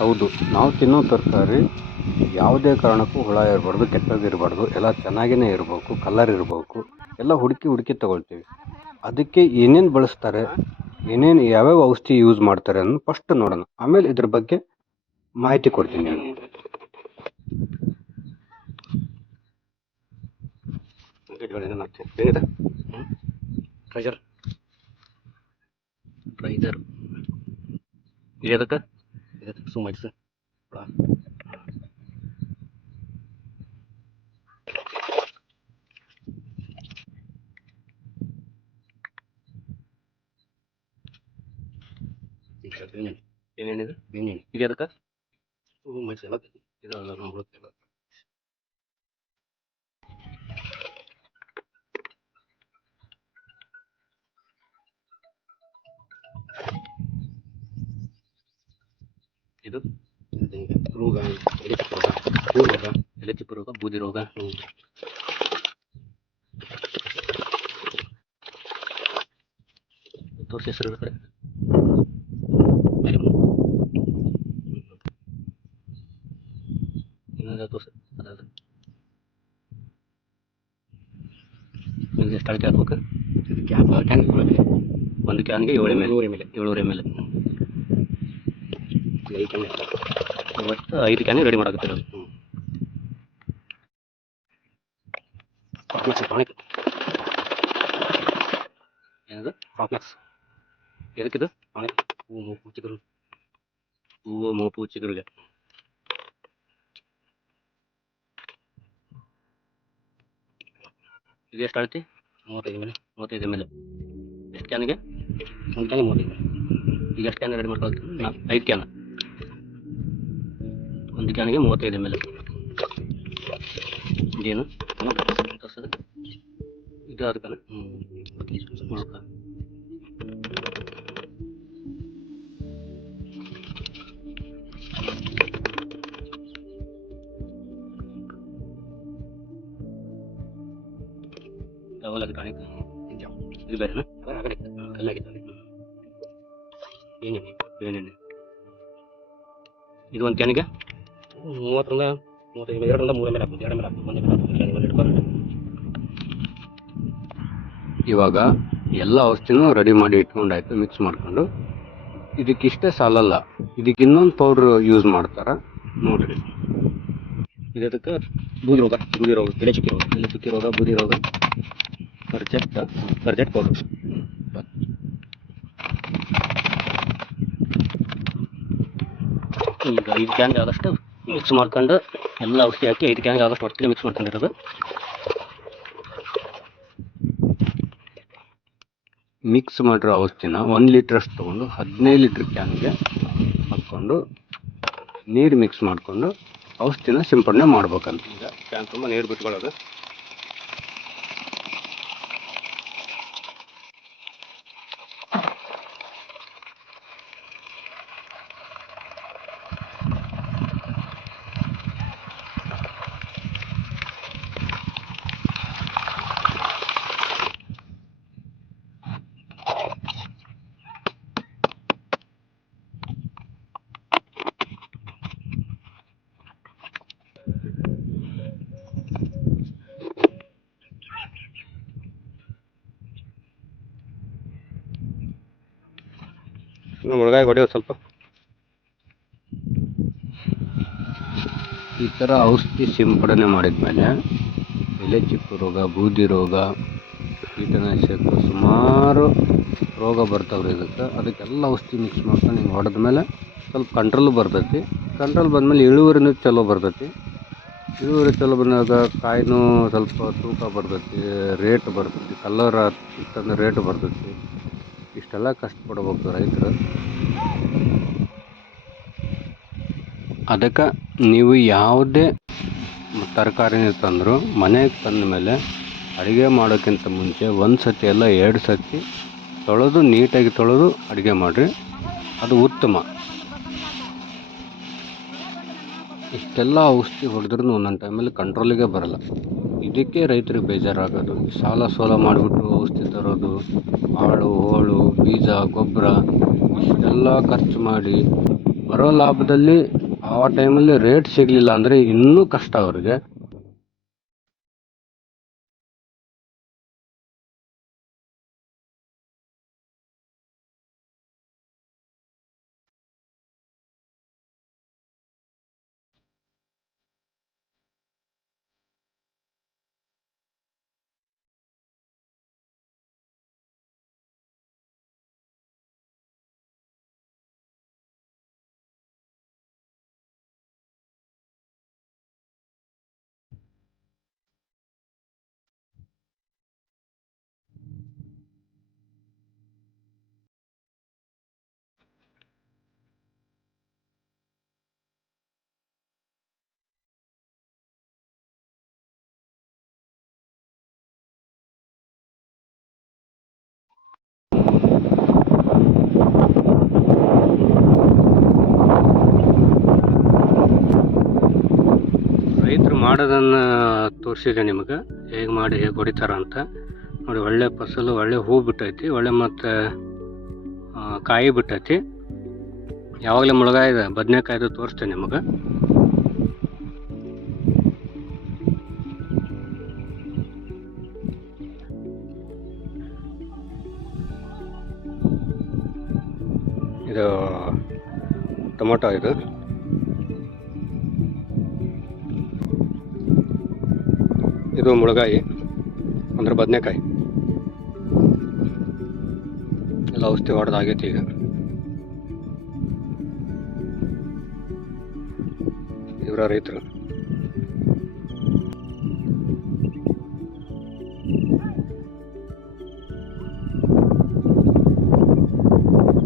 ಹೌದು ನಾವು ತಿನ್ನೋ ತರಕಾರಿ ಯಾವುದೇ ಕಾರಣಕ್ಕೂ ಹುಳ ಇರಬಾರ್ದು ಕೆಟ್ಟದಿರಬಾರ್ದು ಎಲ್ಲ ಚೆನ್ನಾಗಿಯೇ ಇರಬೇಕು ಕಲರ್ ಇರಬೇಕು ಎಲ್ಲ ಹುಡುಕಿ ಹುಡುಕಿ ತಗೊಳ್ತೀವಿ. ಅದಕ್ಕೆ ಏನೇನು ಬಳಸ್ತಾರೆ ಏನೇನು ಯಾವ್ಯಾವ ಔಷಧಿ ಯೂಸ್ ಮಾಡ್ತಾರೆ ಅನ್ನೋದು ಫಸ್ಟ್ ನೋಡೋಣ. ಆಮೇಲೆ ಇದ್ರ ಬಗ್ಗೆ ಮಾಹಿತಿ ಕೊಡ್ತೀನಿ ನಾನು. ಏನಿದೆ? ಟ್ರೈಜರ್ ಟ್ರೈಜರ್ ಇದಕ್ಕೆ ಇದಕ್ಕೆ ಸುಮ್ಮ ಸರ್ ಏನೇನಿದೆ ಏನೇನು ಇದು ಅದಕ್ಕೆ ಮೈಸೂರು ಇದಲ್ಲ ನಾವು ಗೊತ್ತಿಲ್ಲ ಇದು? ರೋಗ ಎಲೆ ಚಿಪ್ಪು ರೋಗ ಹೂ ರೋಗ ಎಲೆ ಚಿಪ್ಪು ರೋಗ ಬೂದಿ ರೋಗ ತೋರಿಸಿ? ಹೆಸರು ಕಡೆ ತೋರಿಸಿ ನಿಮಗೆ ಅಳತೆ ಹಾಕ್ಬೇಕು ಒಂದು ಕ್ಯಾನ್ಗೆ ಏಳು ಎಂ ಎಲ್ ಏಳು ಎಂ ಎಲ್ ಏಳುವರೆ ಎಂ ಎಲ್ ಇವತ್ತು ಐದು ಕ್ಯಾನ್ ರೆಡಿ ಮಾಡಾಕತ್ತೀರ ಟಾನಿಕ್ ಏನದು ಫ್ರಾಕ್ನೆಕ್ಸ್ ಎದಕ್ಕಿದು ಟಾನಿಕ್ ಹೂವು ಮೂಪು ಚಿಗುರು ಹೂವು ಮೂಪು ಚಿಗುರಿಗೆ ಇದು ಎಷ್ಟು ಅಳತಿ ಮೂವತ್ತೈದು ಮೇಲೆ ಮೂವತ್ತೈದು ಮೇಲೆ ಎಷ್ಟು ಕ್ಯಾನಿಗೆ ಒಂದು ಕ್ಯಾನ್ ಮೂವತ್ತೈದು ಈಗ ಎಷ್ಟು ಕ್ಯಾನ್ ರೆಡಿ ಮಾಡ್ಕೊಳ್ತೀನಿ ಐದು ಕ್ಯಾನ್ ಒಂದು ಕ್ಯಾನಿಗೆ ಮೂವತ್ತೈದು ಎಂ ಎಲ್ ಇದೇನು ತೋರ್ಸೋದು ಇದು ಅದಕ್ಕೆ ಹ್ಞೂ ನೋಡಪ್ಪ ಯಾವಾಗ ಟಾನಿಕ್ ಇದು ಬೇರೆನಾ ಕಲ್ಲಾಗಿತ್ತು ಏನೇನು ಏನೇನು ಇದು ಒಂದು ಕ್ಯಾನಿಗೆ ಮೂವತ್ತರಿಂದ ಮೂವತ್ತೈದು ಎರಡರಿಂದ ಮೂರ ಮೇಲೆ ಹಾಕ್ಬೋದು ಎರಡು ಮೇಲೆ ಹಾಕ್ಬೋದು ಒಂದೇ ಮೇಲೆ ಹಾಕ್ಬೋದು ಇಟ್ಕೊಂಡು. ಇವಾಗ ಎಲ್ಲ ಔಷಧಿನೂ ರೆಡಿ ಮಾಡಿ ಇಟ್ಕೊಂಡಾಯ್ತು ಮಿಕ್ಸ್ ಮಾಡ್ಕೊಂಡು. ಇದಕ್ಕಿಷ್ಟೇ ಸಾಲಲ್ಲ ಇದಕ್ಕೆ ಇನ್ನೊಂದು ಪೌಡ್ರ್ ಯೂಸ್ ಮಾಡ್ತಾರೆ? ನೋಡ್ರಿ. ಇದಕ್ಕೆ ಬೂದಿ ರೋಗ ಬೂದಿ ರೋಗ ಎಲೆ ಚುಕ್ಕಿ ರೋಗ ಎಲೆ ಚುಕ್ಕಿ ರೋಗ ಬೂದಿ ರೋಗ ಪರ್ಜೆಕ್ಟ್ ಪರ್ಜೆಕ್ಟ್ ಪೌಡರ್ ಈಗ ಐದು ಕ್ಯಾನ್ಗೆ ಆದಷ್ಟು ಮಿಕ್ಸ್ ಮಾಡ್ಕೊಂಡು ಎಲ್ಲ ಔಷಧಿ ಹಾಕಿ ಐದು ಕ್ಯಾನ್ಗೆ ಆದಷ್ಟು ಒಟ್ಟಿಗೆ ಮಿಕ್ಸ್ ಮಾಡ್ಕೊಂಡಿರೋದು. ಮಿಕ್ಸ್ ಮಾಡಿರೋ ಔಷಧಿನ ಒಂದು ಲೀಟ್ರಷ್ಟು ತೊಗೊಂಡು ಹದಿನೈದು ಲೀಟ್ರ್ ಕ್ಯಾನ್ಗೆ ಹಾಕ್ಕೊಂಡು ನೀರು ಮಿಕ್ಸ್ ಮಾಡಿಕೊಂಡು ಔಷಧಿನ ಸಿಂಪಡಣೆ ಮಾಡ್ಬೇಕಂತ. ಈಗ ಕ್ಯಾನ್ ತುಂಬ ನೀರು ಬಿಟ್ಕೊಳ್ಳೋದು. ಮುಳುಗಾಯಿ ಹೊಡೆಯೋದು ಸ್ವಲ್ಪ. ಈ ಥರ ಔಷಧಿ ಸಿಂಪಡಣೆ ಮಾಡಿದ್ಮೇಲೆ ಎಲೆ ಚಿಪ್ಪು ರೋಗ, ಬೂದಿ ರೋಗ, ಕೀಟನಾಶಕ ಸುಮಾರು ರೋಗ ಬರ್ತಾವ್ರಿ ಇದಕ್ಕೆ. ಅದಕ್ಕೆಲ್ಲ ಔಷಧಿ ಮಿಕ್ಸ್ ಮಾಡ್ಕೊಂಡು ಹಿಂಗೆ ಹೊಡೆದ ಮೇಲೆ ಸ್ವಲ್ಪ ಕಂಟ್ರೋಲ್ ಬರ್ತೈತಿ. ಕಂಟ್ರೋಲ್ ಬಂದಮೇಲೆ ಇಳುವರಿನೂ ಚಲೋ ಬರ್ತೈತಿ. ಇಳುವರಿ ಚಲೋ ಬಂದಾಗ ಕಾಯಿನೂ ಸ್ವಲ್ಪ ತೂಕ ಬರ್ತೈತಿ ರೇಟ್ ಬರ್ತೈತಿ ಕಲರ್ ಇತ್ತಂದ್ರೆ ರೇಟ್ ಬರ್ತೈತಿ. ಇಷ್ಟೆಲ್ಲ ಕಷ್ಟಪಡ್ಬೇಕು ರೈತರು. ಅದಕ್ಕೆ ನೀವು ಯಾವುದೇ ತರಕಾರಿನ ತಂದರೂ ಮನೆಗೆ ತಂದ ಮೇಲೆ ಅಡುಗೆ ಮಾಡೋಕ್ಕಿಂತ ಮುಂಚೆ ಒಂದು ಸತಿ ಎಲ್ಲ ಎರಡು ಸತಿ ತೊಳೆದು ನೀಟಾಗಿ ತೊಳೆದು ಅಡುಗೆ ಮಾಡಿರಿ. ಅದು ಉತ್ತಮ. ಇಷ್ಟೆಲ್ಲ ಔಷಧಿ ಹೊಡೆದ್ರೂ ಒಂದೊಂದು ಟೈಮಲ್ಲಿ ಕಂಟ್ರೋಲಿಗೆ ಬರಲ್ಲ. ಇದಕ್ಕೆ ರೈತರಿಗೆ ಬೇಜಾರಾಗೋದು. ಸಾಲ ಸೋಲ ಮಾಡಿಬಿಟ್ಟು ಔಷಧಿ ತರೋದು ಆಳು ಹೋಳು, ಬೀಜ, ಗೊಬ್ಬರ, ಇಷ್ಟೆಲ್ಲ ಖರ್ಚು ಮಾಡಿ ಬರೋ ಲಾಭದಲ್ಲಿ ಆ ಟೈಮಲ್ಲಿ ರೇಟ್ ಸಿಗಲಿಲ್ಲ ಅಂದರೆ ಇನ್ನೂ ಕಷ್ಟ ಅವ್ರಿಗೆ. ಮಾಡೋದನ್ನು ತೋರಿಸಿದೆ ನಿಮಗೆ. ಹೇಗೆ ಮಾಡಿ, ಹೇಗೆ ಹೊಡಿತಾರ ಅಂತ. ನೋಡಿ, ಒಳ್ಳೆ ಫಸಲು, ಒಳ್ಳೆ ಹೂ ಬಿಟ್ಟೈತಿ. ಒಳ್ಳೆ ಮತ್ತು ಕಾಯಿ ಬಿಟ್ಟೈತಿ. ಯಾವಾಗಲೇ ಮುಳುಗಾಯ್ದ, ಬದನೆಕಾಯ್ದು ತೋರಿಸ್ತೇನೆ ನಿಮಗೆ. ಇದು ಟೊಮೊಟೊ ಇದು. ಇದು ಮುಳಗಾಯಿ ಅಂದ್ರೆ ಬದನೆಕಾಯಿ. ಎಲ್ಲ ಔಷಧಿ ಹೊಡೆದಾಗೈತಿ ಈಗ. ಇವರ ರೈತರು.